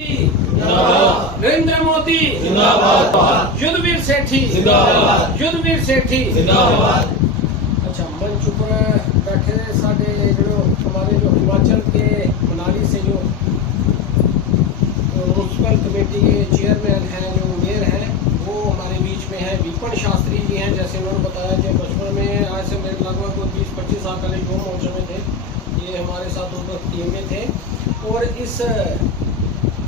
नरेंद्र मोदी जिंदाबाद, युद्धवीर सेठी जिंदाबाद, युद्धवीर सेठी जिंदाबाद। अच्छा, मंच ऊपर बैठे साडे जो हमारे जो हिमाचल के मनाली से जो म्यूनसिपल कमेटी के चेयरमैन हैं, जो मेयर हैं, वो हमारे बीच में है। विपिन शास्त्री जी हैं, जैसे उन्होंने बताया कि बचपन में आज से मेरे लगभग 20-25 साल पहले युवा मोर्चा में थे, ये हमारे साथ उधर टीम में थे। और इस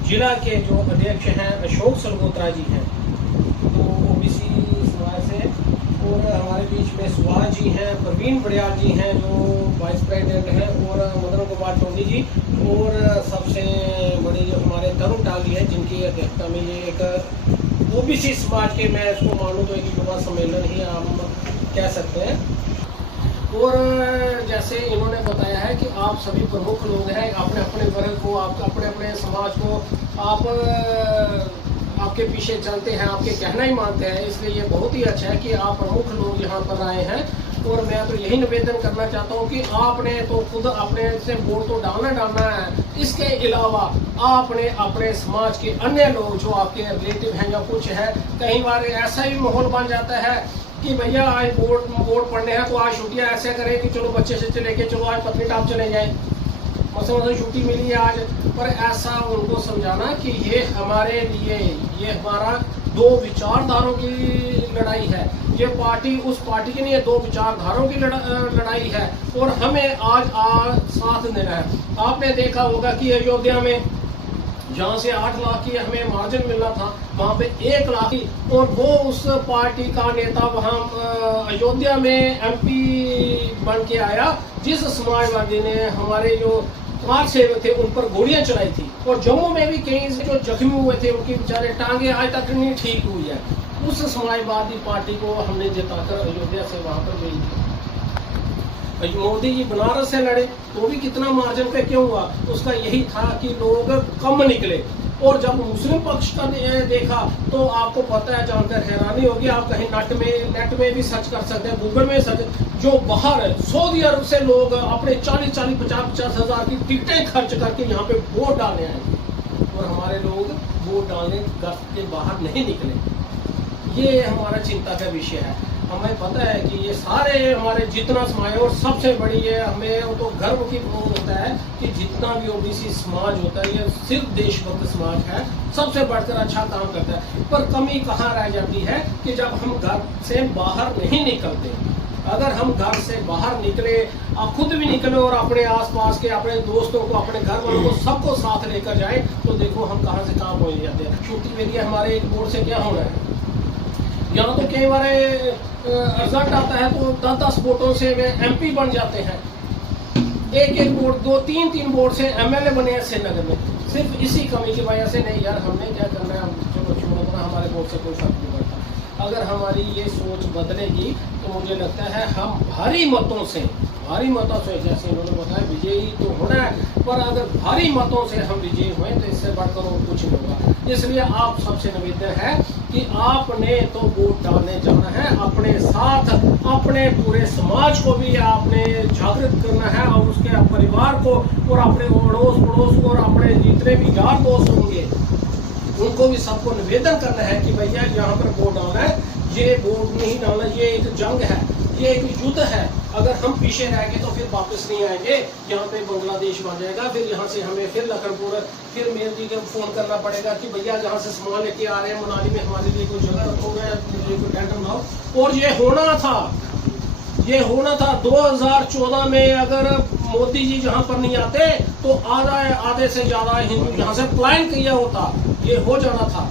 जिला के जो अध्यक्ष हैं अशोक सलगोत्रा जी हैं, तो ओबीसी समाज से। और हमारे बीच में सुभाष जी हैं, प्रवीण बड़ियाल जी हैं जो वाइस प्रेसिडेंट हैं, और मदन गोपाल टोंडी जी, और सबसे बड़े जो हमारे तरुण टाल जी हैं, जिनकी अध्यक्षता में ये एक ओबीसी समाज के, मैं इसको मानूँ तो एक युवा सम्मेलन ही हम कह सकते हैं। और जैसे इन्होंने बताया है कि आप सभी प्रमुख लोग हैं, अपने अपने वर्ग को, आप अपने अपने समाज को आप आपके पीछे चलते हैं, आपके कहना ही मानते हैं, इसलिए ये बहुत ही अच्छा है कि आप प्रमुख लोग यहाँ पर आए हैं। और मैं तो यही निवेदन करना चाहता हूँ कि आपने तो खुद अपने से वोट तो डालना है, इसके अलावा आपने अपने समाज के अन्य लोग जो आपके रिलेटिव हैं या कुछ है, कई बार ऐसा ही माहौल बन जाता है कि भैया आज वोट पढ़ने हैं तो आज छुट्टियाँ ऐसे करें कि चलो बच्चे से चले गए, चलो आज पत्नीटॉप चले जाए, मतलब छुट्टी मिली है आज। पर ऐसा उनको समझाना कि ये हमारे लिए, ये हमारा दो विचारधारों की लड़ाई है, ये पार्टी उस पार्टी की नहीं है, दो विचारधारों की लड़ाई है। और हमें आज साथ देना है। आपने देखा होगा कि अयोध्या में जहाँ से 8 लाख की हमें मार्जिन मिलना था, वहाँ पे 1 लाख की, और वो उस पार्टी का नेता वहाँ अयोध्या में एमपी बन के आया, जिस समाजवादी ने हमारे जो समाज सेवक थे उन पर गोलियां चलाई थी। और जम्मू में भी कई जो जख्मी हुए थे, उनकी बेचारे टांगे आज तक नहीं ठीक हुई है। उस समाजवादी पार्टी को हमने जिताकर अयोध्या से वहाँ पर भेज दिया। मोदी जी बनारस से लड़े तो भी कितना मार्जिन पे क्यों हुआ? उसका यही था कि लोग कम निकले। और जब मुस्लिम पक्ष का देखा तो आपको पता है, जानकर हैरानी होगी, आप कहीं नेट में भी सर्च कर सकते हैं, गूगल में सर्च, जो बाहर सऊदी अरब से लोग अपने 40-40, 50-50 हज़ार की टिकटें खर्च करके यहाँ पे वोट डालने आए, और हमारे लोग वोट डालने घर के बाहर नहीं निकले। ये हमारा चिंता का विषय है। हमें पता है कि ये सारे हमारे जितना समाज, और सबसे बड़ी ये हमें तो गर्व की बात होता है कि जितना भी ओबीसी समाज होता है, ये सिर्फ देशभक्त समाज है, सबसे बढ़कर अच्छा काम करता है। पर कमी कहाँ रह जाती है कि जब हम घर से बाहर नहीं निकलते। अगर हम घर से बाहर निकले, आप खुद भी निकले और अपने आसपास के अपने दोस्तों को, अपने घर वालों को, सबको साथ लेकर जाए, तो देखो हम कहाँ से कहाँ पहुँच जाते हैं। छुट्टी के लिए हमारे एक बोर्ड से क्या होना है, यहाँ तो कई बार रिजल्ट आता है तो 10-10 वोटों से वे एमपी बन जाते हैं, एक बोर्ड, 2-3 बोर्ड से एमएलए बने हैं श्रीनगर में, सिर्फ इसी कमी की वजह से। नहीं यार, हमने क्या करना है, चलो छोड़ो, हमारे बोर्ड से कोई फर्क नहीं पड़ता। अगर हमारी ये सोच बदलेगी तो मुझे लगता है हम भारी मतों से, जैसे इन्होंने बताया, विजयी तो होना है, पर अगर भारी मतों से हम विजयी हुए तो इससे बढ़कर और कुछ नहीं होगा। इसलिए आप सबसे निवेदन है कि आपने तो वोट डालने जाना है, अपने साथ अपने पूरे समाज को भी आपने जागृत करना है, और उसके परिवार को, और अपने अड़ोस पड़ोस को, और अपने जितने भी यार दोस्त होंगे उनको भी सबको निवेदन करना है कि भैया यहाँ पर वोट डालना है। ये वोट नहीं डालना, ये एक जंग है, ये एक युद्ध है। अगर हम पीछे रह गए तो फिर वापस नहीं आएंगे, यहाँ पे बांग्लादेश बन जाएगा, फिर यहाँ से हमें फिर लखनपुर, फिर मेयर जी को फोन करना पड़ेगा कि भैया जहाँ से सामान लेके आ रहे हैं मनाली में, हमारे लिए कोई जगह रखोगे, कोई टेंट बनाओ। और ये होना था 2014 में। अगर मोदी जी जहाँ पर नहीं आते तो आधे से ज्यादा हिंदू यहाँ से पलायन किया होता, ये हो जाना था।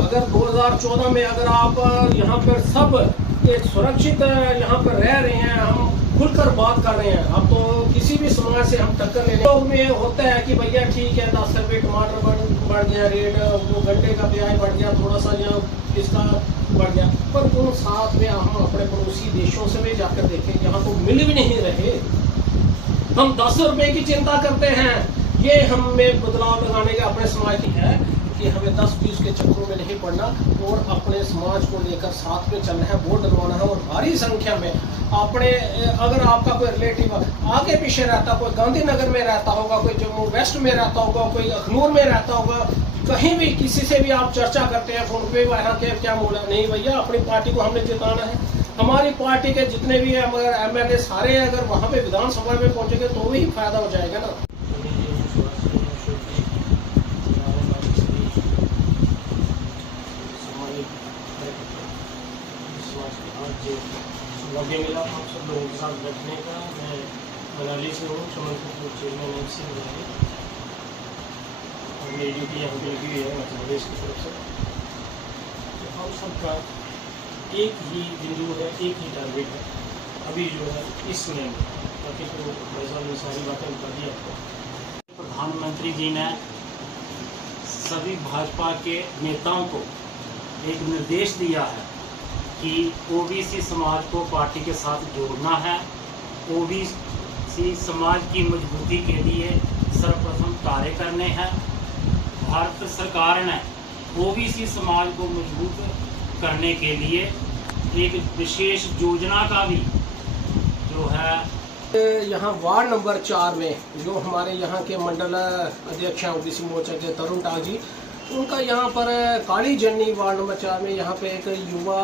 अगर 2014 में अगर आप यहाँ पर सब एक सुरक्षित यहाँ पर रह रहे हैं, हम खुलकर बात कर रहे हैं, अब तो किसी भी समाज से हम टक्कर लेने लोग में होता है कि भैया ठीक है 10 रुपये टमाटर बढ़ गया रेट, वो गड्ढे का प्याज बढ़ गया, थोड़ा सा यहाँ इसका बढ़ गया, पर उन साथ में हम अपने पड़ोसी देशों से भी जाकर देखें, यहाँ तो मिल भी नहीं रहे। हम 10 रुपये की चिंता करते हैं, ये हमें बदलाव लगाने का अपने समाज की है। कि हमें 10-20 के चक्करों में नहीं पड़ना और अपने समाज को लेकर साथ में चलना है, वोट डलवाना है। और भारी संख्या में अपने, अगर आपका कोई रिलेटिव आगे पीछे रहता, कोई गांधीनगर में रहता होगा, कोई जम्मू वेस्ट में रहता होगा, कोई अखनूर में रहता होगा, कहीं भी किसी से भी आप चर्चा करते हैं फोन पे, वहाँ के क्या बोला, नहीं भैया अपनी पार्टी को हमने जिताना है। हमारी पार्टी के जितने भी हैं मगर MLA सारे अगर वहाँ पे विधानसभा में पहुँचेंगे तो भी फायदा हो जाएगा ना। मौके मिला आप सब लोगों के साथ बैठने का। मैं मनाली से हूँ, समनपुर चेयरमैन MC मनाली, और मेरी ड्यूटी यहाँ पे लगी हुई है मध्य प्रदेश की तरफ से। तो हम सबका एक ही बिंदु है, एक ही टारगेट है अभी जो है इसमें, बाकी तो भाई साहब ने सारी बातें बता दी आपको। प्रधानमंत्री जी ने सभी भाजपा के नेताओं को एक निर्देश दिया है कि OBC समाज को पार्टी के साथ जोड़ना है। OBC समाज की मजबूती के लिए सर्वप्रथम कार्य करने हैं। भारत सरकार ने OBC समाज को मजबूत करने के लिए एक विशेष योजना का भी जो है यहाँ वार्ड नंबर 4 में जो हमारे यहाँ के मंडल अध्यक्ष हैं OBC मोर्चा के तरुण टाग जी, उनका यहाँ पर काली जन्नी वार्ड नंबर 4 में यहाँ पे एक युवा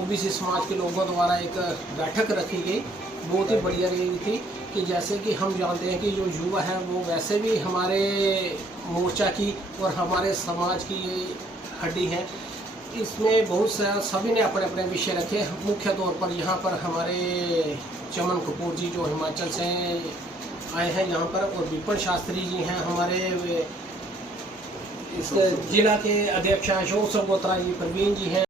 OBC समाज के लोगों द्वारा एक बैठक रखी गई, बहुत ही बढ़िया रही थी। कि जैसे कि हम जानते हैं कि जो युवा है वो वैसे भी हमारे मोर्चा की और हमारे समाज की हड्डी है। इसमें बहुत सा सभी ने अपने अपने विषय रखे। मुख्य तौर पर यहाँ पर हमारे चमन कपूर जी जो हिमाचल से आए हैं यहाँ पर, और विपिन शास्त्री जी हैं हमारे इस जिला के अध्यक्ष, अशोक सगोत्रा जी, प्रवीण जी हैं।